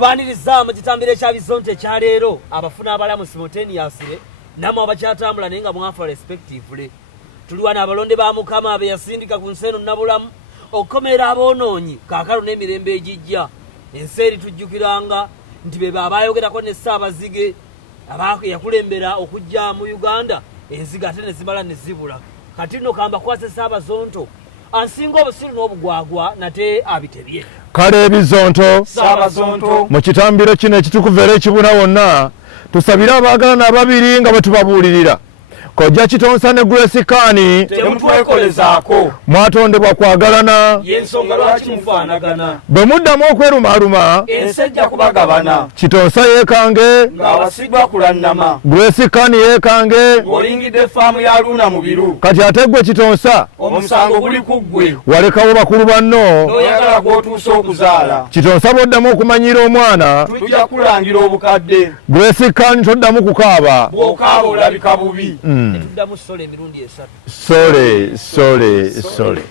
Baniriza mu kitambiro kya Bizonto ekya leero abafuna abalamu simultaneously namwe abakyatambula naye nga mwafa respectively. Tuliwa n'abalonde ba Mukama abe yasindika ku nsi eno Nabulamu okukomera aboonoonyi kaakalo n'emirembe egijja. Ensi eri tujjukiranga nti be baabayogerako ne Ssaabazige yakulembera okujja mu Uganda enziga ate ne zibala ne zibula. Kati nno kamba kwase Ssaabazonto ansinga obusiru n'obugwagwa nate abitebye. Kale Bizonto Ssaabazonto mu kitambiro kino ekitukuvu era ekibuna wonna tusabira abaagalana ababiri nga bwe tubabuulirira Kojja Kitonsa ne Grace Kani temutwekolezaako mwatondebwa kwagalana y'ensonga lwaki mufaanagana bwe muddamu okwerumaaluma ensi ejja kubagabana Kitonsa yeekange ng'abasigwa kulannama Grace Kani yeekange ng'olingidde faamu ya Luna mu biru kati ate gwe Kitonsa omusango guli ku ggwe walekawo bakulu banno n'oyagala gw'otuusa okuzaala Kitonsa bw'oddamu okumanyira omwana tujja kulangira obukadde Grace Kani toddamu kukaaba bw'okaaba olabika bubi Tuddamu sole emirundi esatu. Sole.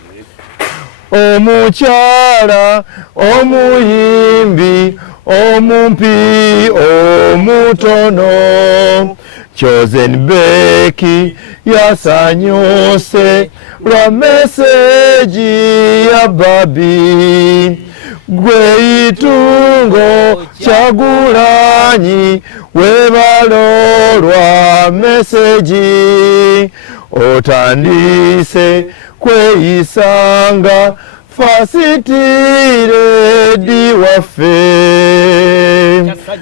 Omukyala, omuyimbi, omumpi, omutono. Chosen Becky yasanyuse lwa meseji ya babi. Gwe itungo Kyagulanyi webalo lwa meseji otandise kweyisanga fasitire diwaffe.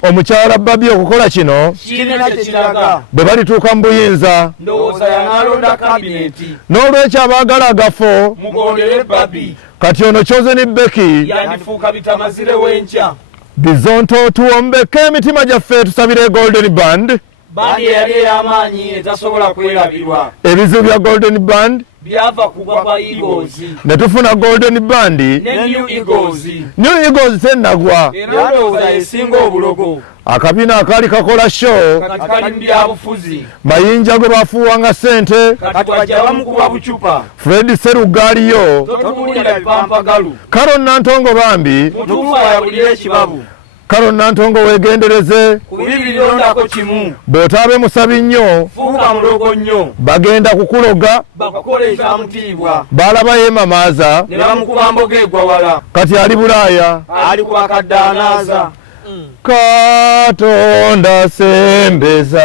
Omukyala Babi okukola kino kirina kye kiraga bwe balituuka mu buyinza ndowooza yanaalonda kabineti n'olwekyo abaagala agafo mugondere Babi kati ono Chosen Becky yandifuuka bitamazire w'enkya. Bizonto tuwombeke emitima gyaffe tusabire Golden Band. Bandi eyali ey'amaanyi etasobola kwerabirwa Ebizibu bya Golden Band byava kugwa kwa Eagles ne tufuna Golden Band ne New Eagles New Eagles tennagwa era ndowooza esinga obulogo akabiina akaali kakola show kati kali mu byabufuzi mayinja gwe bafuuwanga ssente kati wajja bamukuba bucupa Fred Serugaaliyo totuwulira bipampagalu Karo Nantongo bambi mutuufu ayabulira ekibabu Karo Nantongo weegendereze ku bibiri londako kimu bw'otaabe musabi nnyo fuuka mulogo nnyo bagenda kukuloga bakukola ekyamutiibwa baalaba yeemamaaza ne bamukuba mboga egwa wala kati ali Bulaaya ali ku akaddaanaaza. Katonda sembeza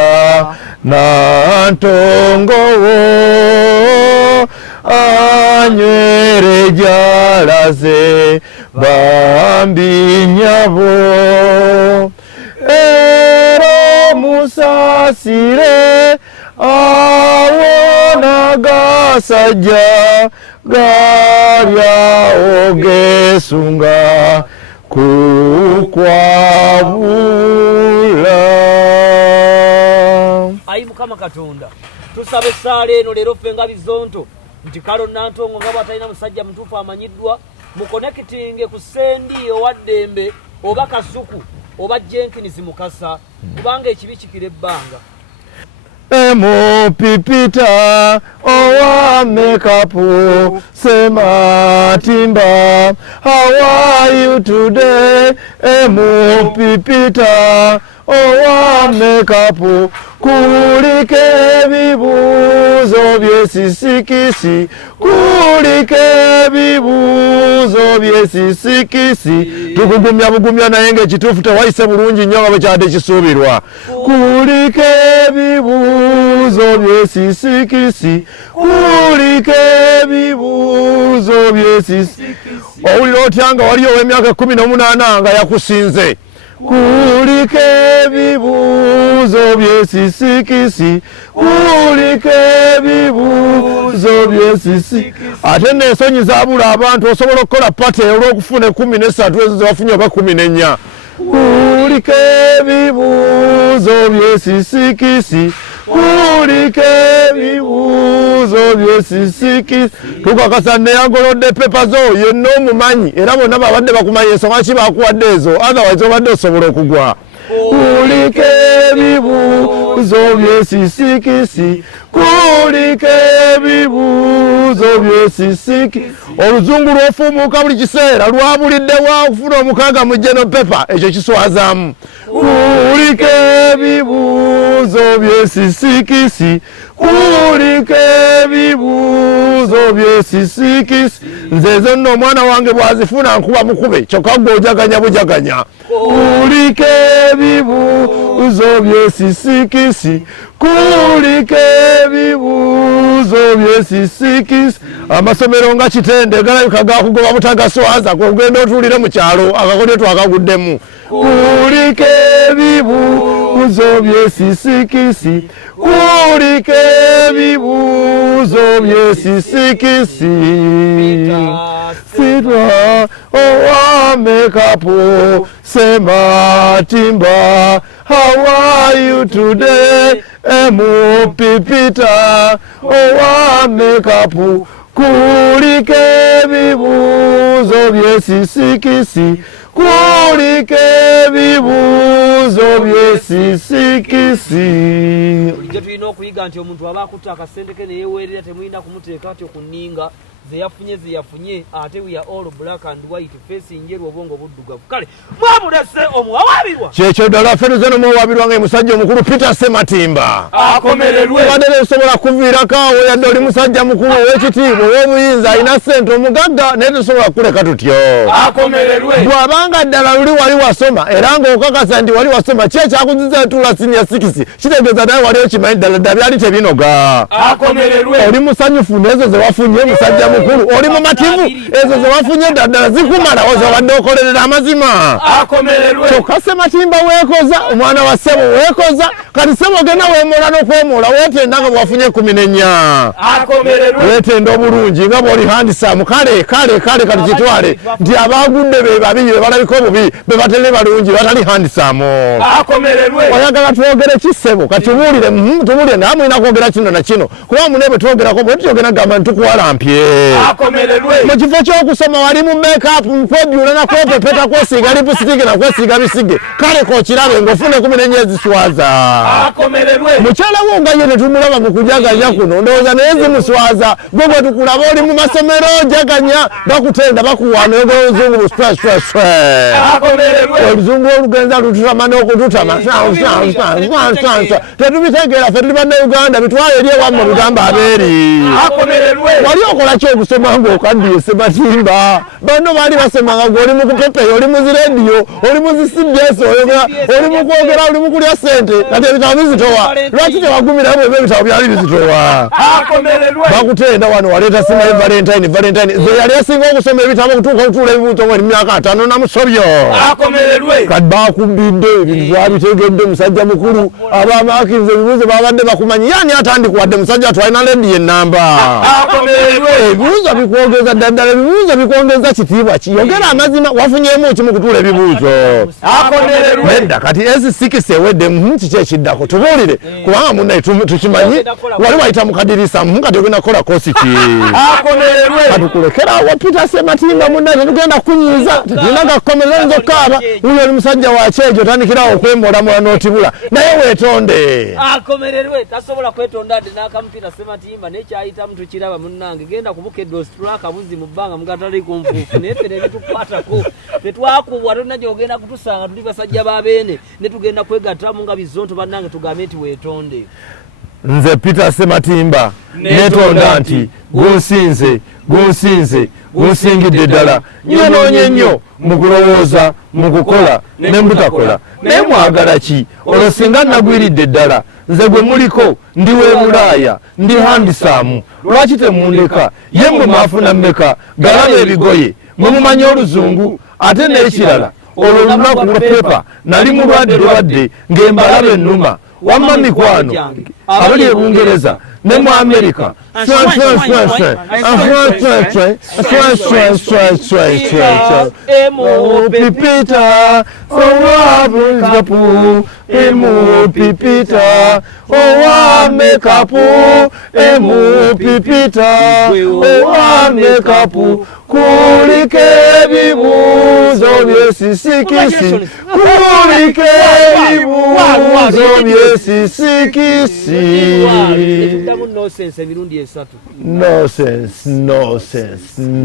Nantongo wo anywere gyalaze bambi nnyabo era musasire awona gasajja galyawo gesunga kukwabula. Ayi Mukama Katonda tusabe essaala eno leero ffe nga Bizonto nti Karo Nantongo nga bw'atalina musajja mutuufu amanyiddwa mukonekitinge ku Sendi owa Ddembe oba Kasuku oba Jenkins Mukasa kubanga ekibi kikira ebbanga. Pipita owa makeup Ssematimba how are you today Pipita owa makeup kulike ebibuuzo byesisikisi kulike ebibuuzo byesisikisi tukugumya bugumya naye ng'ekituufu tewayise bulungi nnyo nga bwe kyadde kisuubirwa kulike ebibuuzo byesisikisi kulike ebibuuzo byesisikisi owulira otya nga wali ow'emyaka 18 nga yakusinze kulike ebibuuzo byesisikisi kulike ebibuuzo byesisikisi ate n'ensonyi zabula abantu osobola okukola pate olw'okufuna 13 ezo zebafunye oba 14 kulike ebibuuzo byesisikisi kulike ebibuuzo byesisikisi tukakasa neyagolodde pepa zo yenna omumanyi era bonna babadde bakumanya ensonga ki bakuwadde ezo otherwise obadde osobola okugwa kulike ebibuuzo byesisikisi kulike ebibuuzo byesisikisi. Oluzungu lw'ofuumuuka buli kiseera lwabuliddewa okufuna omukaaga mu General Paper, ekyo kiswazaamu. Kulike ebibuuzo byesisikisi kulike ebibuuzo byesisikisi. Nze nno omwana wange bw'azifuna nkuba mukube kyokka gwe ojaganya bujaganya. Kulike ebibuuzo byesisikisi kulike ebibuuzo byesisikisi. Amasomero nga Kitende galabika gakugoba butagaswaza kugenda otuulire mu kyalo akakodyo twakaguddemu. Kulike ebibuuzo byesisikisi kulike ebibuuzo byesisikisi. Sitwa owa mekapo Ssematimba, how are you today? Piiiira owa mekapo kulike ebibuuzo byesisikisi kulike ebibuuzo byesisikisi. Bulijjo tulina okuyiga nti omuntu aba akutte akasente ke neyeweerera temuyinda kumuteeka atyo ku nninga zeyafunye ate we are all black and white facing njeru obwongo buddugavu. Kale mwamulese omuwawaabirwa kyekyo ddala ffe tuze n'omuwawaabirwa nga musajja omukulu Piiiira Ssematimba Akomererwe badde tetusobola kuviirako awo yadde oli musajja mukulu ow'ekitiibwa ow'obuyinza alina ssente omugagga naye tetusobola kukuleka tutyo. Akomererwe bw'abanga ddala luli wali wasoma era ng'okakasa nti wali wasoma ki ekyakuziza etuula siniya 6 kitegeeza naye wali okimanyi ddala ddala byali tebinoga. Akomererwe oli musanyufu n'ezo ze wafunye musajja mukulu oli mu mativu ezo ze wafunye ddala zikumala ozabadde okolerera amazima. Akomererwe kyokka Ssematimba weekoza omwana wa ssebo weekoza kati ssebo ogenda weemoola n'okwemuula weetenda nga bwafunye 14. Akomererwe weetenda obulungi nga bw'oli handisaamu kale kati kitwale nti abaagudde be babi be balabika obubi be batele balungi batali handisaamu. Akomererwe oyagala twogere ki ssebo kati tubuulire naye mulina kwogera kino na kino kuba mune bwe twogerako bwe tutyogera gamba ntukuwalampye. Akomererwe mu kifo ky'okusoma wali mu make-up nkwebyula nakwepepeta kwesiiga lipusitiki nakwesiiga bisige kale kookirabe ng'ofune 14 eziswaza. Akomererwe mukyala wo nga ye tetumulaba mu kujaganya kuno ndowooza naye zimuswaza gwe gwe tukulaba oli mu masomero jaganya bakutenda bakuwaana oyogera oluzungu buswesweswe. Akomererwe oluzungu olugenza lututama n'okututama tetubitegeera ffe tuli bannayuganda bitwale eri ewammwe bigamba abeeri. Akomererwe wali okola ki okusoma ng'okaddiye Ssematimba? banno baali basomanga gwe oli mu kupepeya oli mu zirediyo oli mu zisibyeso oli mu kwogera oli mu kulya ssente kati ebitabo bizitowa lwaki tewagumirayo bweba ebitabo byali bizitowa? Akomererwe bakutenda wano waleeta simaye valentine ze yali asinga okusoma ebitabo okutuuka okutuula ebibuuzo mweri myaka 5 namusobyo. Akomererwe kati bakumbidde ebintu babitegedde musajja mukulu abamakinze ebibuuzo babadde bakumanyi yani atandikuwadde musajja twalina ledi yenamba. Akomererwe ebibuuzo bikwongeza ddala ebibuuzo bikwongeza kitiibwa ki yogera amazima wafunyeemu ki mu kutuula ebibuuzo. Akomererwe nedda kati ezisikisi ewedde kiki ekiddako tubuulire kubanga munnaye tukimanyi wali wayita mu kadirisa kati ogenda kukola kosi ki. Akomererwe katukulekerawo Piiiira Ssematimba munnaye tetugenda kunyiiza tetulina gakukomerera nzokkaaba uyo oli musajja wa kyejo otandikirawo okwemoolamoola n'otibula naye weetonde. Akomererwe tasobola kwetonda ate n'akamu Piiiira Ssematimba nekyayitamu tukiraba munnange genda kubukedde ositula akabuzi mu bbanga mugatali ku nfuufu naye ffe nebitukwatako tetwakubwa tolina gyogenda kutusanga tuli basajja babeene ne tugenda kwegattamu nga Bizonto bannange tugambe nti weetonde. nze Piiiira Ssematimba neetonda nti gunsingidde ddala nyonoonye nnyo mu kulowooza mu kukola ne mutakola naye mwagala ki olwo singa nagwiridde ddala nze gwe muliko ndi w'ebulaaya ndi handisaamu lwaki temundeka ye mwe mwafuna mmeka galaba ebigoye mwe mumanyi oluzungu ate n'ekirala olwo olunaku lwa pepa nali mulwadde ng'embalabe ennuma wamma mikwano abali e Bungereza ne mu Amerika Piiiira owa Piiiira owa mekapu Piiiira owa mekapu kulike ebibuuzo byesisikisi kulike ebibuuzo byesisikisi. Tuddamu nonsense emirundi esatu. Nonsense.